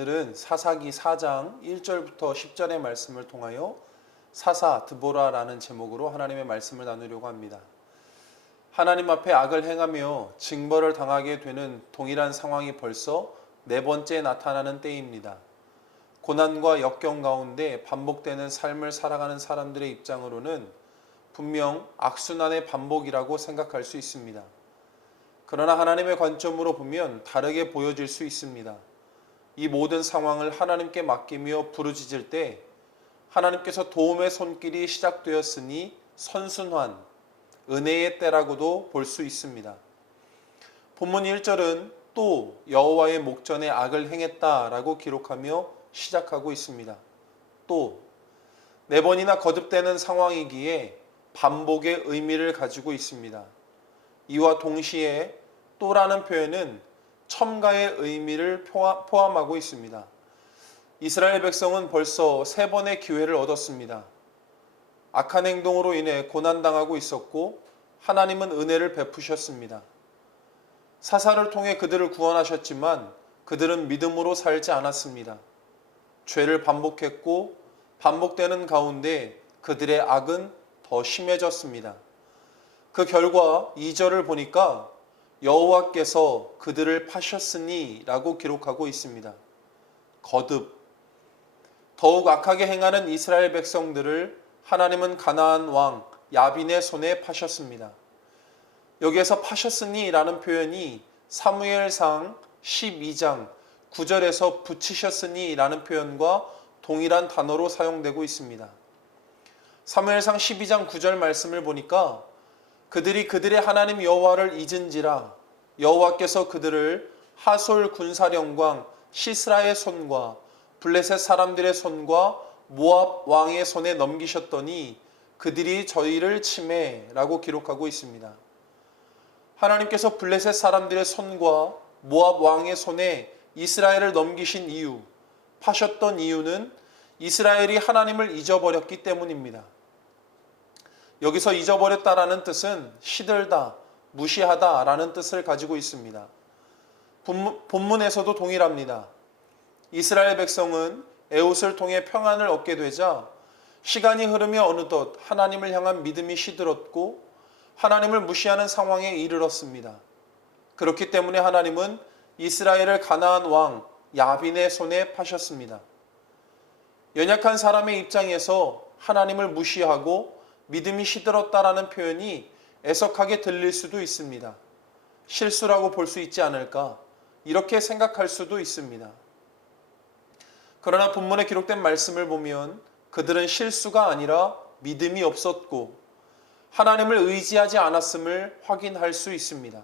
오늘은 사사기 4장 1절부터 10절의 말씀을 통하여 사사 드보라라는 제목으로 하나님의 말씀을 나누려고 합니다. 하나님 앞에 악을 행하며 징벌을 당하게 되는 동일한 상황이 벌써 네 번째 나타나는 때입니다. 고난과 역경 가운데 반복되는 삶을 살아가는 사람들의 입장으로는 분명 악순환의 반복이라고 생각할 수 있습니다. 그러나 하나님의 관점으로 보면 다르게 보여질 수 있습니다. 이 모든 상황을 하나님께 맡기며 부르짖을 때 하나님께서 도움의 손길이 시작되었으니 선순환, 은혜의 때라고도 볼 수 있습니다. 본문 1절은 또 여호와의 목전에 악을 행했다라고 기록하며 시작하고 있습니다. 또 네 번이나 거듭되는 상황이기에 반복의 의미를 가지고 있습니다. 이와 동시에 또라는 표현은 첨가의 의미를 포함하고 있습니다. 이스라엘 백성은 벌써 세 번의 기회를 얻었습니다. 악한 행동으로 인해 고난당하고 있었고 하나님은 은혜를 베푸셨습니다. 사사를 통해 그들을 구원하셨지만 그들은 믿음으로 살지 않았습니다. 죄를 반복했고 반복되는 가운데 그들의 악은 더 심해졌습니다. 그 결과 2절을 보니까 여호와께서 그들을 파셨으니 라고 기록하고 있습니다. 거듭, 더욱 악하게 행하는 이스라엘 백성들을 하나님은 가나안 왕 야빈의 손에 파셨습니다. 여기에서 파셨으니 라는 표현이 사무엘상 12장 9절에서 붙이셨으니 라는 표현과 동일한 단어로 사용되고 있습니다. 사무엘상 12장 9절 말씀을 보니까 그들이 그들의 하나님 여호와를 잊은지라 여호와께서 그들을 하솔 군사령관 시스라의 손과 블레셋 사람들의 손과 모압 왕의 손에 넘기셨더니 그들이 저희를 치매라고 기록하고 있습니다. 하나님께서 블레셋 사람들의 손과 모압 왕의 손에 이스라엘을 넘기신 이유, 파셨던 이유는 이스라엘이 하나님을 잊어버렸기 때문입니다. 여기서 잊어버렸다라는 뜻은 시들다, 무시하다라는 뜻을 가지고 있습니다. 본문에서도 동일합니다. 이스라엘 백성은 에웃을 통해 평안을 얻게 되자 시간이 흐르며 어느덧 하나님을 향한 믿음이 시들었고 하나님을 무시하는 상황에 이르렀습니다. 그렇기 때문에 하나님은 이스라엘을 가나안 왕 야빈의 손에 파셨습니다. 연약한 사람의 입장에서 하나님을 무시하고 믿음이 시들었다라는 표현이 애석하게 들릴 수도 있습니다. 실수라고 볼 수 있지 않을까 이렇게 생각할 수도 있습니다. 그러나 본문에 기록된 말씀을 보면 그들은 실수가 아니라 믿음이 없었고 하나님을 의지하지 않았음을 확인할 수 있습니다.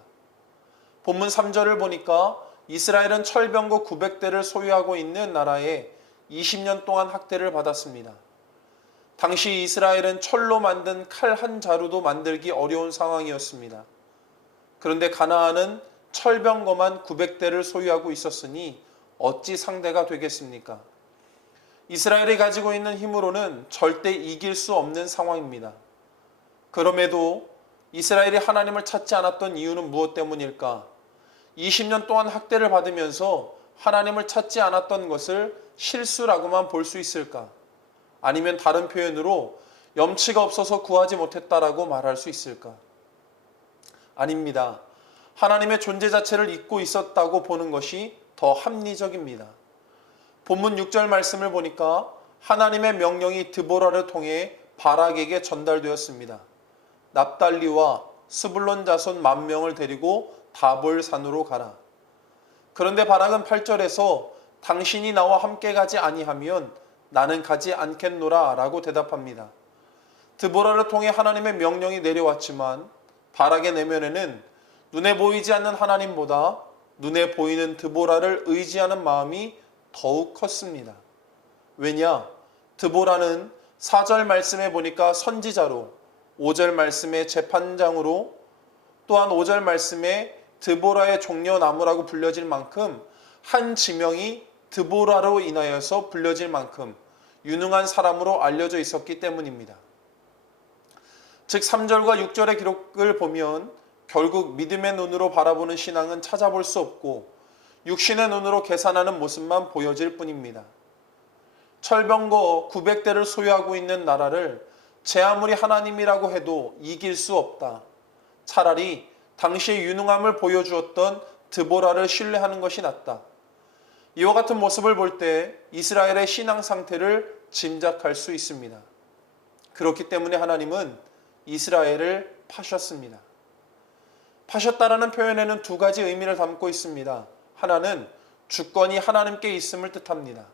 본문 3절을 보니까 이스라엘은 철병거 900대를 소유하고 있는 나라에 20년 동안 학대를 받았습니다. 당시 이스라엘은 철로 만든 칼 한 자루도 만들기 어려운 상황이었습니다. 그런데 가나안은 철병거만 900대를 소유하고 있었으니 어찌 상대가 되겠습니까? 이스라엘이 가지고 있는 힘으로는 절대 이길 수 없는 상황입니다. 그럼에도 이스라엘이 하나님을 찾지 않았던 이유는 무엇 때문일까? 20년 동안 학대를 받으면서 하나님을 찾지 않았던 것을 실수라고만 볼 수 있을까? 아니면 다른 표현으로 염치가 없어서 구하지 못했다라고 말할 수 있을까? 아닙니다. 하나님의 존재 자체를 잊고 있었다고 보는 것이 더 합리적입니다. 본문 6절 말씀을 보니까 하나님의 명령이 드보라를 통해 바락에게 전달되었습니다. 납달리와 스불론 자손 10,000명을 데리고 다볼 산으로 가라. 그런데 바락은 8절에서 당신이 나와 함께 가지 아니하면 나는 가지 않겠노라 라고 대답합니다. 드보라를 통해 하나님의 명령이 내려왔지만 바락의 내면에는 눈에 보이지 않는 하나님보다 눈에 보이는 드보라를 의지하는 마음이 더욱 컸습니다. 왜냐? 드보라는 4절 말씀에 보니까 선지자로 5절 말씀에 재판장으로 또한 5절 말씀에 드보라의 종려나무라고 불려질 만큼 한 지명이 드보라로 인하여서 불려질 만큼 유능한 사람으로 알려져 있었기 때문입니다. 즉 3절과 6절의 기록을 보면 결국 믿음의 눈으로 바라보는 신앙은 찾아볼 수 없고 육신의 눈으로 계산하는 모습만 보여질 뿐입니다. 철병거 900대를 소유하고 있는 나라를 제 아무리 하나님이라고 해도 이길 수 없다. 차라리 당시의 유능함을 보여주었던 드보라를 신뢰하는 것이 낫다. 이와 같은 모습을 볼 때 이스라엘의 신앙 상태를 짐작할 수 있습니다. 그렇기 때문에 하나님은 이스라엘을 파셨습니다. 파셨다라는 표현에는 두 가지 의미를 담고 있습니다. 하나는 주권이 하나님께 있음을 뜻합니다.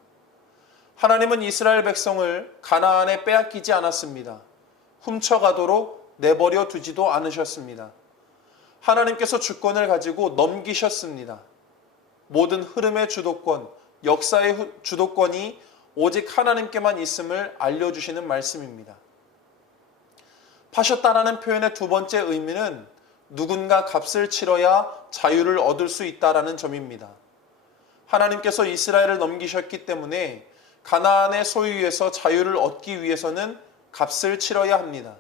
하나님은 이스라엘 백성을 가나안에 빼앗기지 않았습니다. 훔쳐가도록 내버려 두지도 않으셨습니다. 하나님께서 주권을 가지고 넘기셨습니다. 모든 흐름의 주도권, 역사의 주도권이 오직 하나님께만 있음을 알려주시는 말씀입니다. 파셨다라는 표현의 두 번째 의미는 누군가 값을 치러야 자유를 얻을 수 있다라는 점입니다. 하나님께서 이스라엘을 넘기셨기 때문에 가나안의 소유에서 자유를 얻기 위해서는 값을 치러야 합니다.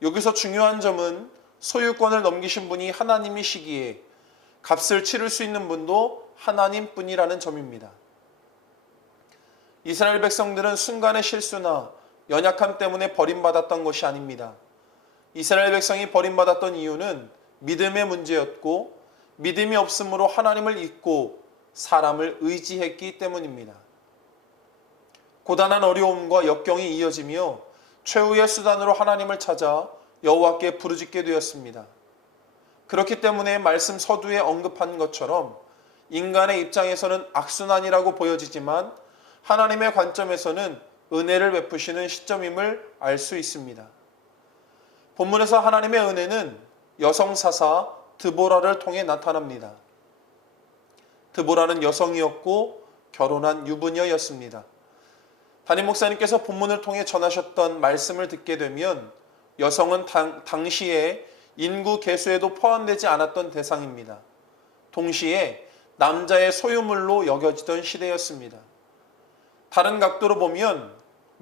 여기서 중요한 점은 소유권을 넘기신 분이 하나님이시기에 값을 치를 수 있는 분도 하나님뿐이라는 점입니다. 이스라엘 백성들은 순간의 실수나 연약함 때문에 버림받았던 것이 아닙니다. 이스라엘 백성이 버림받았던 이유는 믿음의 문제였고 믿음이 없으므로 하나님을 잊고 사람을 의지했기 때문입니다. 고단한 어려움과 역경이 이어지며 최후의 수단으로 하나님을 찾아 여호와께 부르짖게 되었습니다. 그렇기 때문에 말씀 서두에 언급한 것처럼 인간의 입장에서는 악순환이라고 보여지지만 하나님의 관점에서는 은혜를 베푸시는 시점임을 알 수 있습니다. 본문에서 하나님의 은혜는 여성 사사 드보라를 통해 나타납니다. 드보라는 여성이었고 결혼한 유부녀였습니다. 담임 목사님께서 본문을 통해 전하셨던 말씀을 듣게 되면 여성은 당시에 인구 계수에도 포함되지 않았던 대상입니다. 동시에 남자의 소유물로 여겨지던 시대였습니다. 다른 각도로 보면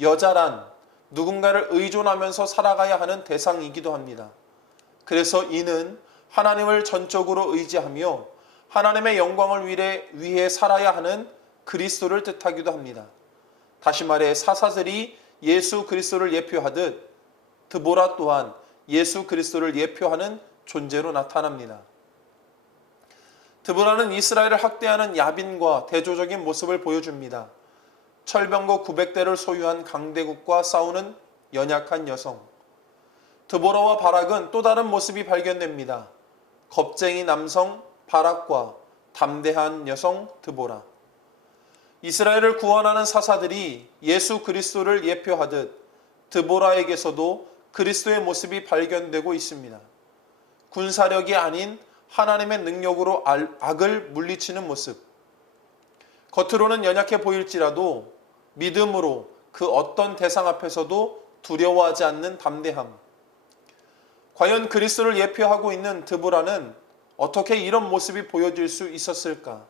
여자란 누군가를 의존하면서 살아가야 하는 대상이기도 합니다. 그래서 이는 하나님을 전적으로 의지하며 하나님의 영광을 위해 살아야 하는 그리스도를 뜻하기도 합니다. 다시 말해 사사들이 예수 그리스도를 예표하듯 드보라 또한 예수 그리스도를 예표하는 존재로 나타납니다. 드보라는 이스라엘을 학대하는 야빈과 대조적인 모습을 보여줍니다. 철병거 900대를 소유한 강대국과 싸우는 연약한 여성. 드보라와 바락은 또 다른 모습이 발견됩니다. 겁쟁이 남성 바락과 담대한 여성 드보라. 이스라엘을 구원하는 사사들이 예수 그리스도를 예표하듯 드보라에게서도 그리스도의 모습이 발견되고 있습니다. 군사력이 아닌 하나님의 능력으로 악을 물리치는 모습. 겉으로는 연약해 보일지라도 믿음으로 그 어떤 대상 앞에서도 두려워하지 않는 담대함. 과연 그리스도를 예표하고 있는 드보라는 어떻게 이런 모습이 보여질 수 있었을까?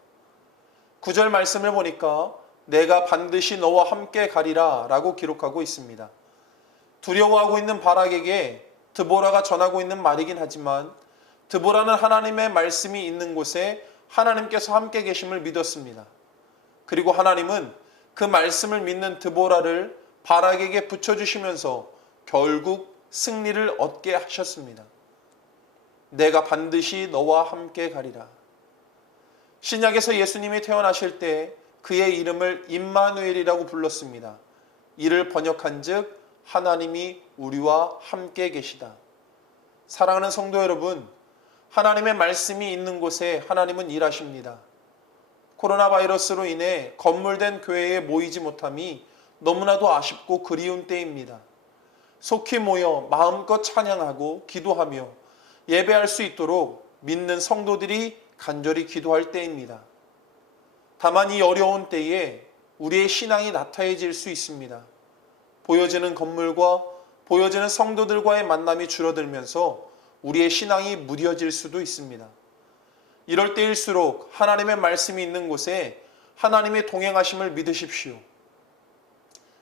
9절 말씀을 보니까 내가 반드시 너와 함께 가리라 라고 기록하고 있습니다. 두려워하고 있는 바락에게 드보라가 전하고 있는 말이긴 하지만 드보라는 하나님의 말씀이 있는 곳에 하나님께서 함께 계심을 믿었습니다. 그리고 하나님은 그 말씀을 믿는 드보라를 바락에게 붙여주시면서 결국 승리를 얻게 하셨습니다. 내가 반드시 너와 함께 가리라. 신약에서 예수님이 태어나실 때 그의 이름을 임마누엘이라고 불렀습니다. 이를 번역한 즉 하나님이 우리와 함께 계시다. 사랑하는 성도 여러분, 하나님의 말씀이 있는 곳에 하나님은 일하십니다. 코로나 바이러스로 인해 건물된 교회에 모이지 못함이 너무나도 아쉽고 그리운 때입니다. 속히 모여 마음껏 찬양하고 기도하며 예배할 수 있도록 믿는 성도들이 간절히 기도할 때입니다. 다만 이 어려운 때에 우리의 신앙이 나태해질 수 있습니다. 보여지는 건물과 보여지는 성도들과의 만남이 줄어들면서 우리의 신앙이 무뎌질 수도 있습니다. 이럴 때일수록 하나님의 말씀이 있는 곳에 하나님의 동행하심을 믿으십시오.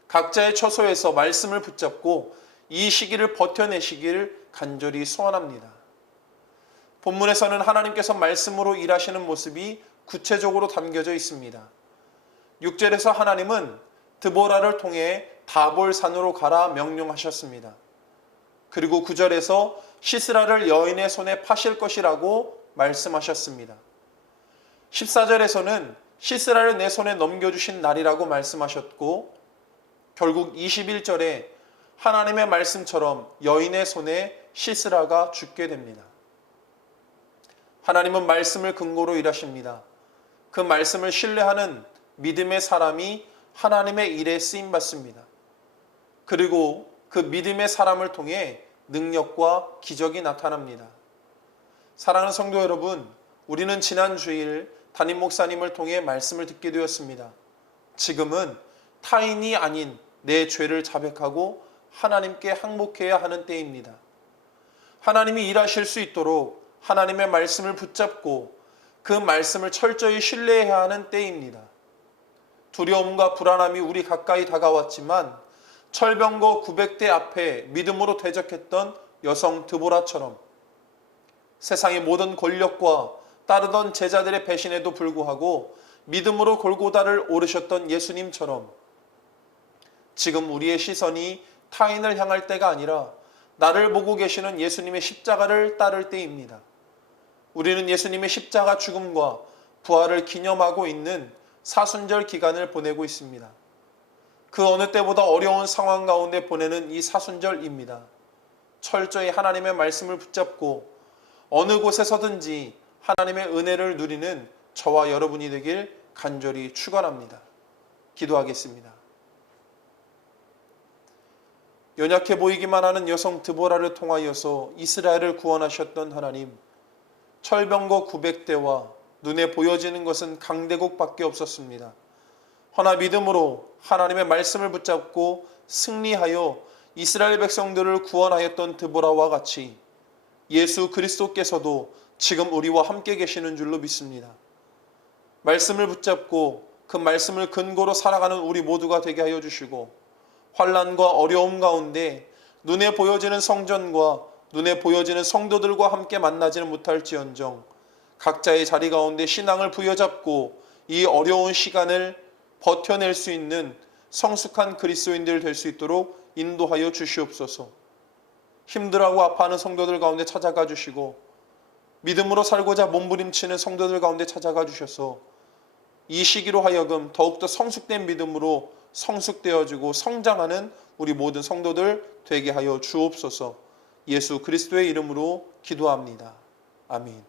각자의 처소에서 말씀을 붙잡고 이 시기를 버텨내시기를 간절히 소원합니다. 본문에서는 하나님께서 말씀으로 일하시는 모습이 구체적으로 담겨져 있습니다. 6절에서 하나님은 드보라를 통해 다볼 산으로 가라 명령하셨습니다. 그리고 9절에서 시스라를 여인의 손에 파실 것이라고 말씀하셨습니다. 14절에서는 시스라를 내 손에 넘겨주신 날이라고 말씀하셨고, 결국 21절에 하나님의 말씀처럼 여인의 손에 시스라가 죽게 됩니다. 하나님은 말씀을 근거로 일하십니다. 그 말씀을 신뢰하는 믿음의 사람이 하나님의 일에 쓰임받습니다. 그리고 그 믿음의 사람을 통해 능력과 기적이 나타납니다. 사랑하는 성도 여러분, 우리는 지난 주일 담임 목사님을 통해 말씀을 듣게 되었습니다. 지금은 타인이 아닌 내 죄를 자백하고 하나님께 항복해야 하는 때입니다. 하나님이 일하실 수 있도록 하나님의 말씀을 붙잡고 그 말씀을 철저히 신뢰해야 하는 때입니다. 두려움과 불안함이 우리 가까이 다가왔지만 철병거 900대 앞에 믿음으로 대적했던 여성 드보라처럼 세상의 모든 권력과 따르던 제자들의 배신에도 불구하고 믿음으로 골고다를 오르셨던 예수님처럼 지금 우리의 시선이 타인을 향할 때가 아니라 나를 보고 계시는 예수님의 십자가를 따를 때입니다. 우리는 예수님의 십자가 죽음과 부활을 기념하고 있는 사순절 기간을 보내고 있습니다. 그 어느 때보다 어려운 상황 가운데 보내는 이 사순절입니다. 철저히 하나님의 말씀을 붙잡고 어느 곳에서든지 하나님의 은혜를 누리는 저와 여러분이 되길 간절히 축원합니다. 기도하겠습니다. 연약해 보이기만 하는 여성 드보라를 통하여서 이스라엘을 구원하셨던 하나님, 철병거 900대와 눈에 보여지는 것은 강대국밖에 없었습니다. 허나 믿음으로 하나님의 말씀을 붙잡고 승리하여 이스라엘 백성들을 구원하였던 드보라와 같이 예수 그리스도께서도 지금 우리와 함께 계시는 줄로 믿습니다. 말씀을 붙잡고 그 말씀을 근거로 살아가는 우리 모두가 되게 하여 주시고, 환난과 어려움 가운데 눈에 보여지는 성전과 눈에 보여지는 성도들과 함께 만나지는 못할지언정 각자의 자리 가운데 신앙을 부여잡고 이 어려운 시간을 버텨낼 수 있는 성숙한 그리스도인들 될 수 있도록 인도하여 주시옵소서. 힘들어하고 아파하는 성도들 가운데 찾아가 주시고 믿음으로 살고자 몸부림치는 성도들 가운데 찾아가 주셔서 이 시기로 하여금 더욱더 성숙된 믿음으로 성숙되어지고 성장하는 우리 모든 성도들 되게 하여 주옵소서. 예수 그리스도의 이름으로 기도합니다. 아멘.